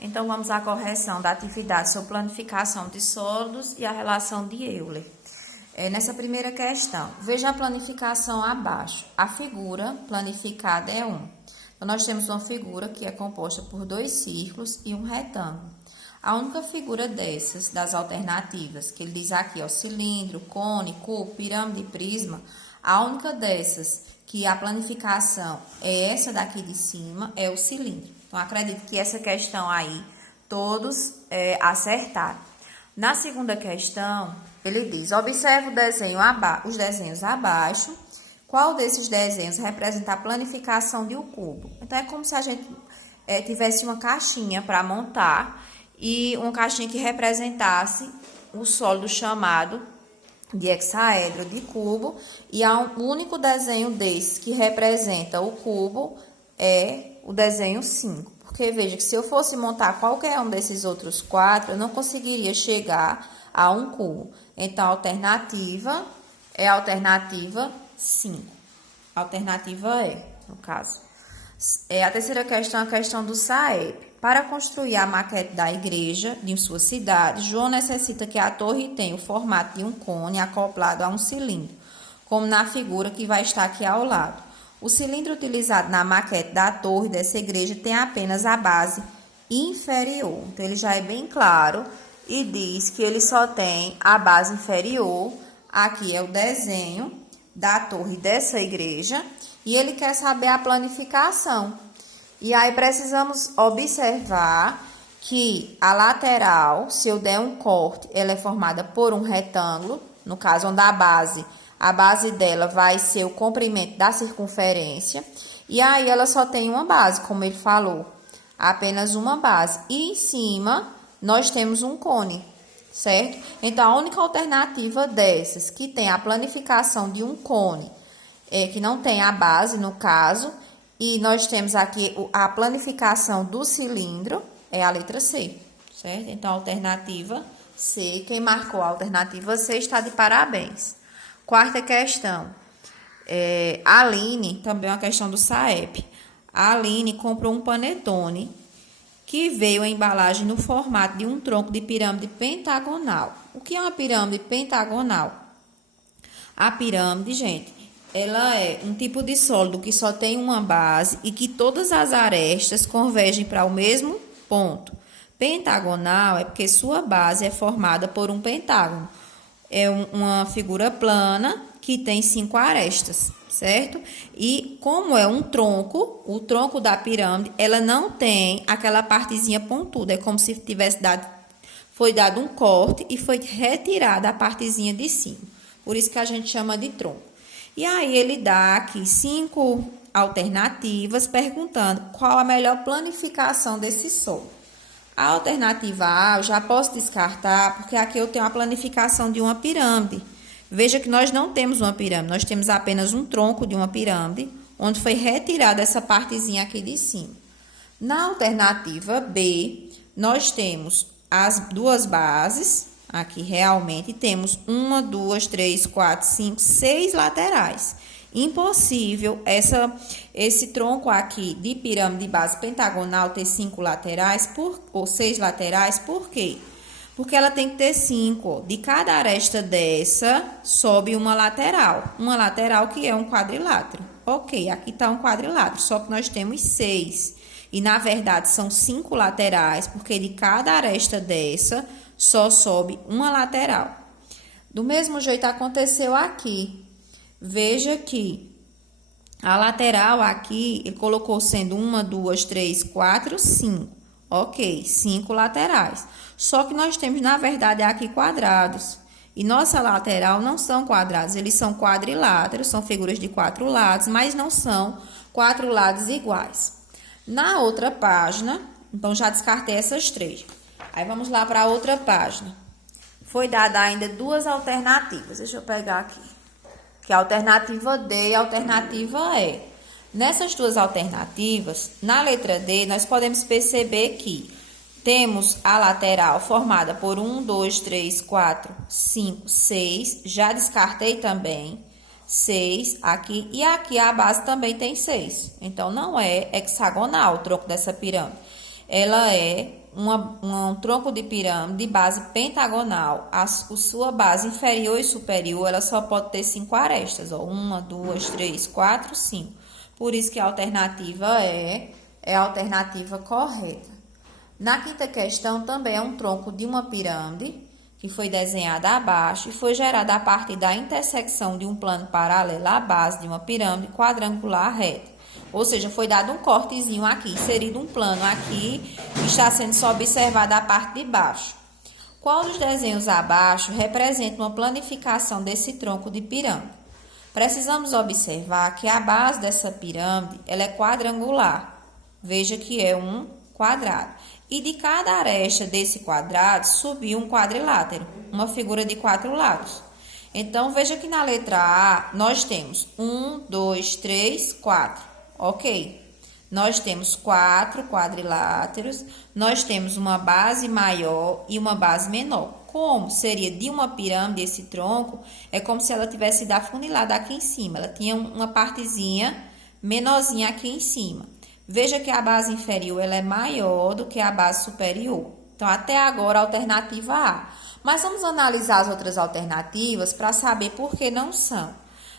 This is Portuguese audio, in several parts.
Então, vamos à correção da atividade sobre planificação de sólidos e a relação de Euler. Nessa primeira questão, veja a planificação abaixo. A figura planificada é 1. Então, nós temos uma figura que é composta por 2 círculos e um retângulo. A única figura dessas, das alternativas, que ele diz aqui, ó, cilindro, cone, cubo, pirâmide e prisma, a única dessas que a planificação é essa daqui de cima, é o cilindro. Então, acredito que essa questão aí, todos acertaram. Na segunda questão, ele diz, observe os desenhos abaixo, qual desses desenhos representa a planificação de um cubo? Então, é como se a gente tivesse uma caixinha para montar e uma caixinha que representasse o sólido chamado de hexaedro de cubo, e há um único desenho desse que representa o cubo, é o desenho 5. Porque veja que se eu fosse montar qualquer um desses outros 4, eu não conseguiria chegar a um cubo. Então, a alternativa é a alternativa 5. A alternativa no caso. A terceira questão é a questão do SAEP. Para construir a maquete da igreja de sua cidade, João necessita que a torre tenha o formato de um cone acoplado a um cilindro, como na figura que vai estar aqui ao lado. O cilindro utilizado na maquete da torre dessa igreja tem apenas a base inferior. Então, ele já é bem claro e diz que ele só tem a base inferior. Aqui é o desenho da torre dessa igreja e ele quer saber a planificação. E aí, precisamos observar que a lateral, se eu der um corte, ela é formada por um retângulo, no caso, onde a base dela vai ser o comprimento da circunferência, e aí ela só tem uma base, como ele falou, apenas uma base. E em cima, nós temos um cone, certo? Então, a única alternativa dessas, que tem a planificação de um cone, que não tem a base, no caso, e nós temos aqui a planificação do cilindro, é a letra C, certo? Então, a alternativa C, quem marcou a alternativa C está de parabéns. Quarta questão, a Aline, também é uma questão do SAEP. A Aline comprou um panetone que veio a embalagem no formato de um tronco de pirâmide pentagonal. O que é uma pirâmide pentagonal? A pirâmide, gente, ela é um tipo de sólido que só tem uma base e que todas as arestas convergem para o mesmo ponto. Pentagonal é porque sua base é formada por um pentágono. É uma figura plana que tem 5 arestas, certo? E como é um tronco, o tronco da pirâmide, ela não tem aquela partezinha pontuda. É como se foi dado um corte e foi retirada a partezinha de cima. Por isso que a gente chama de tronco. E aí, ele dá aqui 5 alternativas, perguntando qual a melhor planificação desse solo. A alternativa A, eu já posso descartar, porque aqui eu tenho a planificação de uma pirâmide. Veja que nós não temos uma pirâmide, nós temos apenas um tronco de uma pirâmide, onde foi retirada essa partezinha aqui de cima. Na alternativa B, nós temos as 2 bases. Aqui, realmente, temos 1, 2, 3, 4, 5, 6 laterais. Impossível esse tronco aqui de pirâmide de base pentagonal ter 5 laterais, ou 6 laterais, por quê? Porque ela tem que ter 5. De cada aresta dessa, sobe uma lateral. Uma lateral que é um quadrilátero. Ok, aqui está um quadrilátero, só que nós temos 6. E, na verdade, são 5 laterais, porque de cada aresta dessa, só sobe uma lateral. Do mesmo jeito aconteceu aqui. Veja que a lateral aqui, ele colocou sendo 1, 2, 3, 4, 5. Ok, 5 laterais. Só que nós temos, na verdade, aqui quadrados. E nossa lateral não são quadrados, eles são quadriláteros, são figuras de 4 lados, mas não são 4 lados iguais. Na outra página, então já descartei essas 3. Aí, vamos lá para a outra página. Foi dada ainda 2 alternativas. Deixa eu pegar aqui. Que é a alternativa D e a alternativa E. Nessas 2 alternativas, na letra D, nós podemos perceber que temos a lateral formada por 1, 2, 3, 4, 5, 6. Já descartei também 6 aqui. E aqui a base também tem 6. Então, não é hexagonal o tronco dessa pirâmide. ela é um tronco de pirâmide de base pentagonal. A sua base inferior e superior, ela só pode ter 5 arestas, ó. 1, 2, 3, 4, 5. Por isso que a alternativa é a alternativa correta. Na quinta questão, também é um tronco de uma pirâmide, que foi desenhada abaixo e foi gerada a partir da intersecção de um plano paralelo à base de uma pirâmide quadrangular reta. Ou seja, foi dado um cortezinho aqui, inserido um plano aqui, que está sendo só observada a parte de baixo. Qual dos desenhos abaixo representa uma planificação desse tronco de pirâmide? Precisamos observar que a base dessa pirâmide ela é quadrangular. Veja que é um quadrado. E de cada aresta desse quadrado subiu um quadrilátero, uma figura de 4 lados. Então, veja que na letra A nós temos 1, 2, 3, 4. Ok? Nós temos 4 quadriláteros, nós temos uma base maior e uma base menor. Como seria de uma pirâmide esse tronco, é como se ela tivesse sido afunilada aqui em cima. Ela tinha uma partezinha menorzinha aqui em cima. Veja que a base inferior ela é maior do que a base superior. Então, até agora, a alternativa A. Mas vamos analisar as outras alternativas para saber por que não são.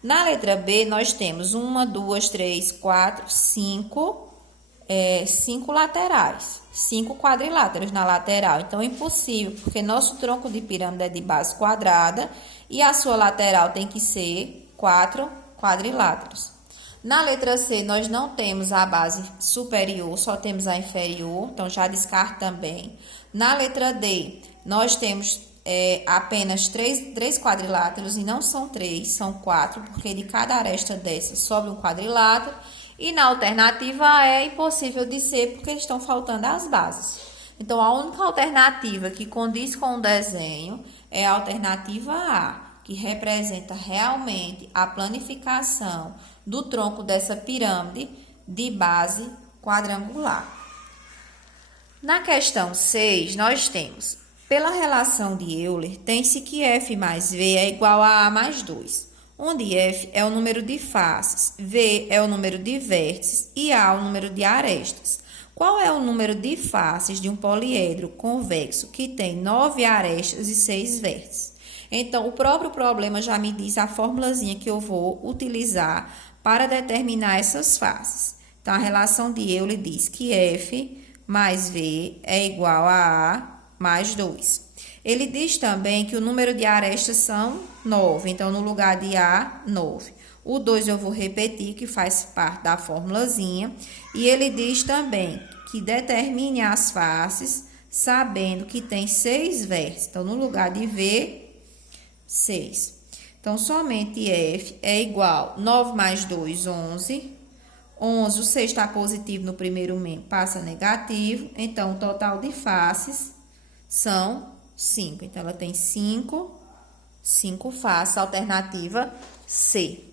Na letra B, nós temos 1, 2, 3, 4, 5 laterais. 5 quadriláteros na lateral. Então, é impossível, porque nosso tronco de pirâmide é de base quadrada e a sua lateral tem que ser 4 quadriláteros. Na letra C, nós não temos a base superior, só temos a inferior, então já descarto também. Na letra D, nós temos apenas 3 quadriláteros, e não são 3, são 4, porque de cada aresta dessa sobe um quadrilátero. E na alternativa A é impossível de ser, porque estão faltando as bases. Então, a única alternativa que condiz com o desenho é a alternativa A, que representa realmente a planificação do tronco dessa pirâmide de base quadrangular. Na questão 6, nós temos, pela relação de Euler, tem-se que F mais V é igual a A mais 2, onde F é o número de faces, V é o número de vértices e A o número de arestas. Qual é o número de faces de um poliedro convexo que tem 9 arestas e 6 vértices? Então, o próprio problema já me diz a formulazinha que eu vou utilizar para determinar essas faces. Então, a relação de Euler diz que F mais V é igual a A mais 2. Ele diz também que o número de arestas são 9. Então, no lugar de A, 9. O 2 eu vou repetir, que faz parte da formulazinha. E ele diz também que determine as faces, sabendo que tem 6 vértices. Então, no lugar de V, 6. Então, somente F é igual 9 mais 2, 11. 11, o 6 está positivo no primeiro membro, passa negativo. Então, o total de faces são 5. Então, ela tem 5 faces, alternativa C.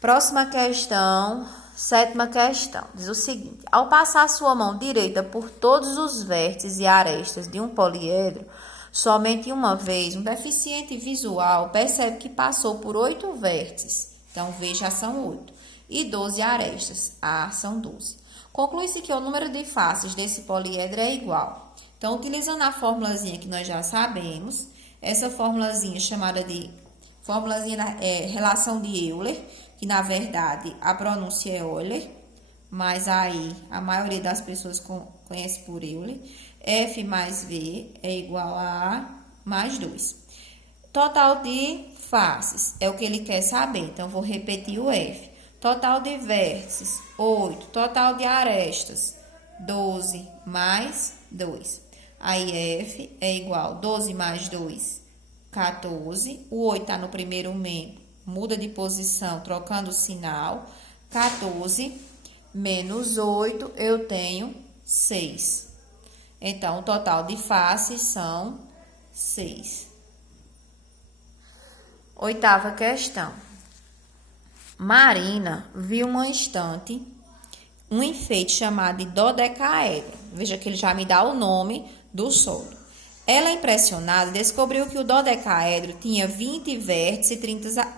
Próxima questão, 7ª questão. Diz o seguinte: ao passar sua mão direita por todos os vértices e arestas de um poliedro, somente uma vez, um deficiente visual percebe que passou por 8 vértices. Então, V já são 8. E 12 arestas. A são 12. Conclui-se que o número de faces desse poliedro é igual. Então, utilizando a formulazinha que nós já sabemos, essa formulazinha chamada de relação de Euler, que na verdade a pronúncia é Euler, mas aí a maioria das pessoas conhece por Euler. F mais V é igual a A mais 2. Total de faces é o que ele quer saber, então vou repetir o F. Total de vértices, 8. Total de arestas, 12 mais 2. Aí F é igual a 12 mais 2, 14. O 8 está no primeiro membro, muda de posição, trocando o sinal. 14 menos 8, eu tenho 6. Então, o total de faces são 6. 8ª questão. Marina viu um instante um enfeite chamado de dodecaedro. Veja que ele já me dá o nome do sólido. Ela, impressionada, descobriu que o dodecaedro tinha 20 vértices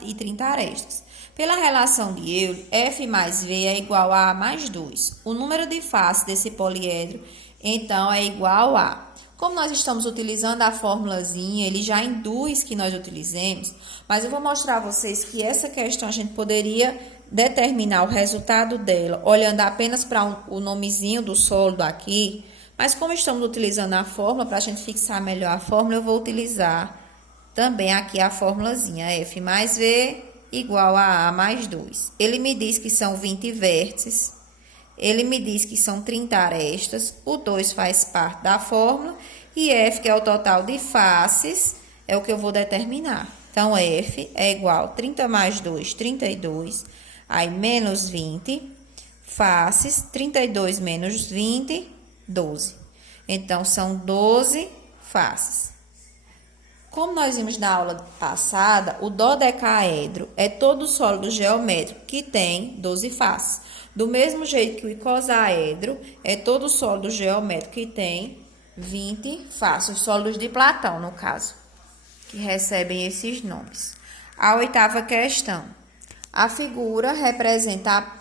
e 30 arestas. Pela relação de Euler, F mais V é igual a A mais 2. O número de faces desse poliedro Então, é igual a... Como nós estamos utilizando a formulazinha, ele já induz que nós utilizemos, mas eu vou mostrar a vocês que essa questão a gente poderia determinar o resultado dela olhando apenas para o nomezinho do sólido aqui, mas como estamos utilizando a fórmula, para a gente fixar melhor a fórmula, eu vou utilizar também aqui a formulazinha F mais V igual a mais 2. Ele me diz que são 20 vértices, ele me diz que são 30 arestas, o 2 faz parte da fórmula, e F, que é o total de faces, é o que eu vou determinar. Então, F é igual a 30 mais 2, 32, aí menos 20, faces, 32 menos 20, 12. Então, são 12 faces. Como nós vimos na aula passada, o dodecaedro é todo sólido geométrico que tem 12 faces. Do mesmo jeito que o icosaedro é todo sólido geométrico que tem 20 faces, os sólidos de Platão, no caso, que recebem esses nomes. A oitava questão. A figura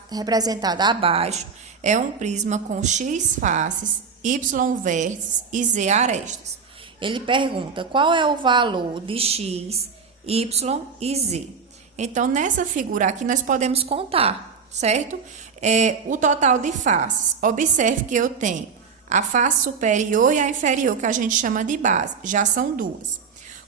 representada abaixo é um prisma com X faces, Y vértices e Z arestas. Ele pergunta qual é o valor de X, Y e Z. Então, nessa figura aqui, nós podemos contar, certo? O total de faces. Observe que eu tenho a face superior e a inferior, que a gente chama de base. Já são duas.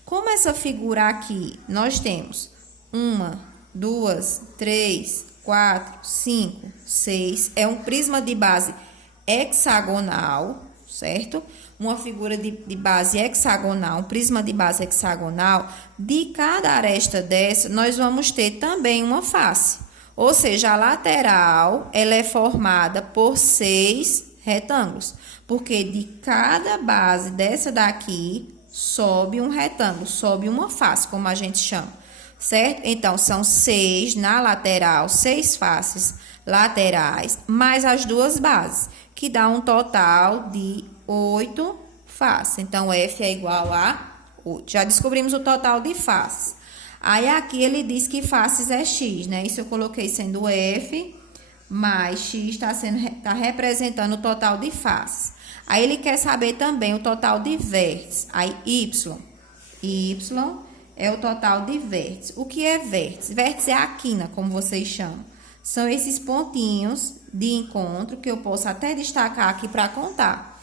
Como essa figura aqui, nós temos 1, 2, 3, 4, 5, 6. É um prisma de base hexagonal, certo? Uma figura de base hexagonal, um prisma de base hexagonal. De cada aresta dessa, nós vamos ter também uma face. Ou seja, a lateral, ela é formada por 6 retângulos. Porque de cada base dessa daqui, sobe um retângulo, sobe uma face, como a gente chama. Certo? Então, são 6 na lateral, 6 faces laterais, mais as duas bases, que dá um total de 8 faces. Então, F é igual a 8. Já descobrimos o total de faces. Aí, aqui ele diz que faces é X, né? Isso eu coloquei sendo F, mais X tá representando o total de faces. Aí, ele quer saber também o total de vértices. Aí, Y é o total de vértices. O que é vértice? Vértice é a quina, como vocês chamam. São esses pontinhos de encontro que eu posso até destacar aqui para contar.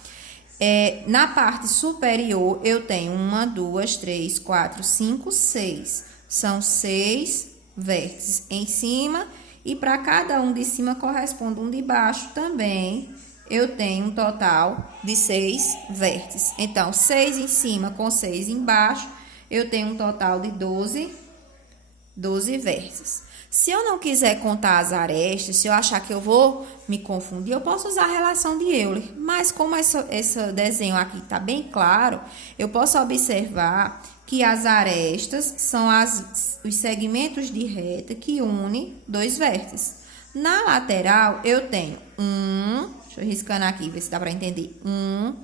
Na parte superior, eu tenho 1, 2, 3, 4, 5, 6. São 6 vértices em cima. E para cada um de cima corresponde um de baixo também. Eu tenho um total de 6 vértices. Então, 6 em cima com 6 embaixo, eu tenho um total de 12 vértices. Se eu não quiser contar as arestas, se eu achar que eu vou me confundir, eu posso usar a relação de Euler. Mas como esse desenho aqui está bem claro, eu posso observar que as arestas são os segmentos de reta que unem dois vértices. Na lateral, eu tenho deixa eu riscando aqui, ver se dá para entender. 1,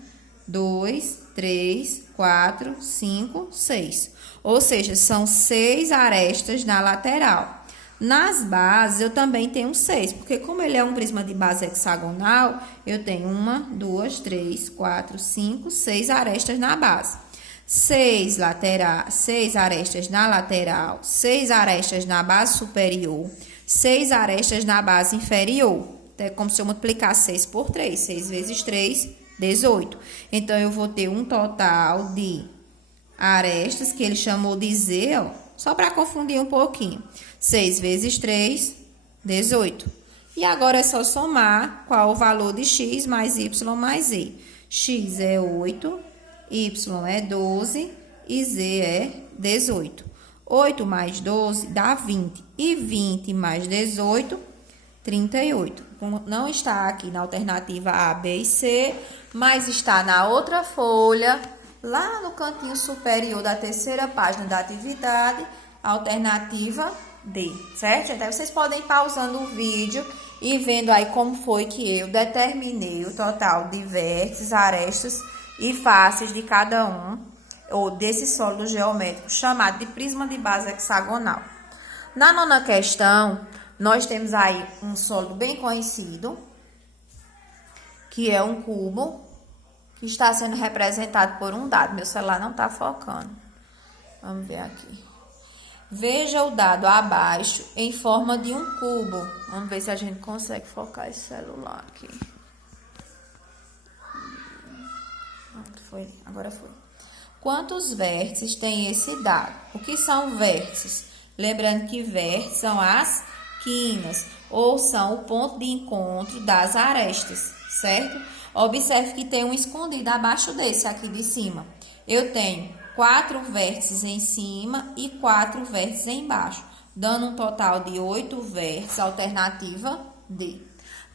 2, 3, 4, 5, 6. Ou seja, são 6 arestas na lateral. Nas bases, eu também tenho 6, porque como ele é um prisma de base hexagonal, eu tenho 1, 2, 3, 4, 5, 6 arestas na base. 6 arestas na lateral, 6 arestas na base superior, 6 arestas na base inferior. É como se eu multiplicasse 6 por 3. 6 vezes 3, 18. Então, eu vou ter um total de arestas, que ele chamou de Z, ó, só para confundir um pouquinho. 6 vezes 3, 18. E agora é só somar qual o valor de X mais Y mais Z. X é 8, Y é 12 e Z é 18. 8 mais 12 dá 20. E 20 mais 18, 38. Não está aqui na alternativa A, B e C, mas está na outra folha, lá no cantinho superior da terceira página da atividade, alternativa D, certo? Então, vocês podem ir pausando o vídeo e vendo aí como foi que eu determinei o total de vértices, arestas e faces de cada um, ou desse sólido geométrico chamado de prisma de base hexagonal. Na nona questão, nós temos aí um sólido bem conhecido, que é um cubo que está sendo representado por um dado. Meu celular não está focando. Vamos ver aqui. Veja o dado abaixo em forma de um cubo. Vamos ver se a gente consegue focar esse celular aqui. Pronto, foi. Agora foi. Quantos vértices tem esse dado? O que são vértices? Lembrando que vértices são as quinas, ou são o ponto de encontro das arestas, certo? Observe que tem um escondido abaixo desse aqui de cima. Eu tenho 4 vértices em cima e 4 vértices embaixo, dando um total de 8 vértices, alternativa D.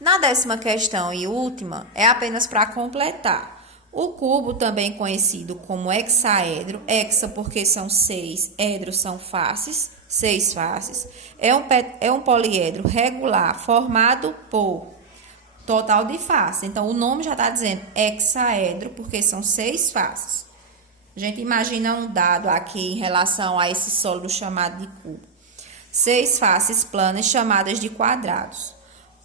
Na 10ª questão e última, é apenas para completar. O cubo, também conhecido como hexaedro, hexa porque são 6, edro são faces, 6 faces, é um poliedro regular formado por total de faces. Então, o nome já está dizendo hexaedro porque são 6 faces. A gente imagina um dado aqui em relação a esse sólido chamado de cubo. 6 faces planas chamadas de quadrados,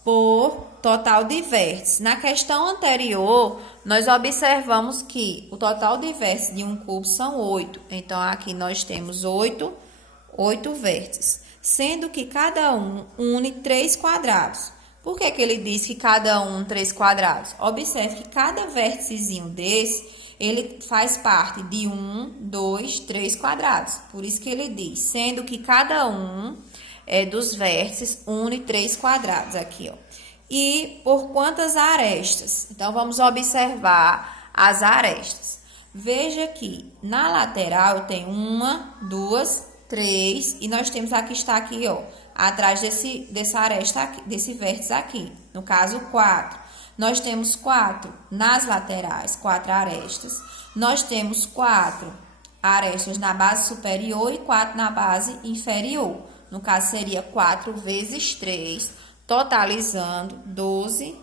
por total de vértices. Na questão anterior, nós observamos que o total de vértices de um cubo são 8. Então, aqui nós temos 8 vértices, sendo que cada um une 3 quadrados. Por que ele diz que cada um 3 quadrados? Observe que cada vérticezinho desse, ele faz parte de 1, 2, 3 quadrados. Por isso que ele diz, sendo que cada um dos vértices une 3 quadrados aqui, ó. E por quantas arestas? Então, vamos observar as arestas. Veja que na lateral eu tenho 1, 2, 3 e nós temos aqui, está aqui, ó, atrás dessa aresta aqui, desse vértice aqui, no caso 4. Nós temos 4 nas laterais, 4 arestas. Nós temos 4 arestas na base superior e 4 na base inferior. No caso, seria 4 vezes 3, totalizando 12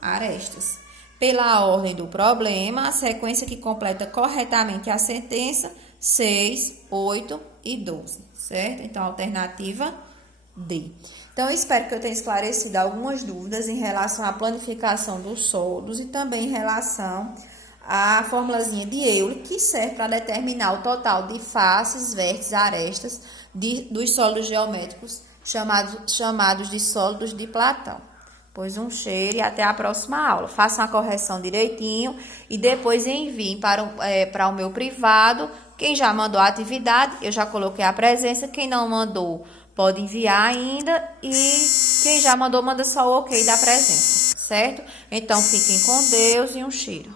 arestas. Pela ordem do problema, a sequência que completa corretamente a sentença, 6, 8 e 12, certo? Então, alternativa D. Então, eu espero que eu tenha esclarecido algumas dúvidas em relação à planificação dos sólidos e também em relação à formulazinha de Euler, que serve para determinar o total de faces, vértices, arestas dos sólidos geométricos chamados de sólidos de Platão. Pois um cheiro e até a próxima aula. Façam a correção direitinho e depois enviem para o meu privado. Quem já mandou a atividade, eu já coloquei a presença. Quem não mandou, pode enviar ainda. E quem já mandou, manda só o ok da presença, certo? Então, fiquem com Deus e um cheiro.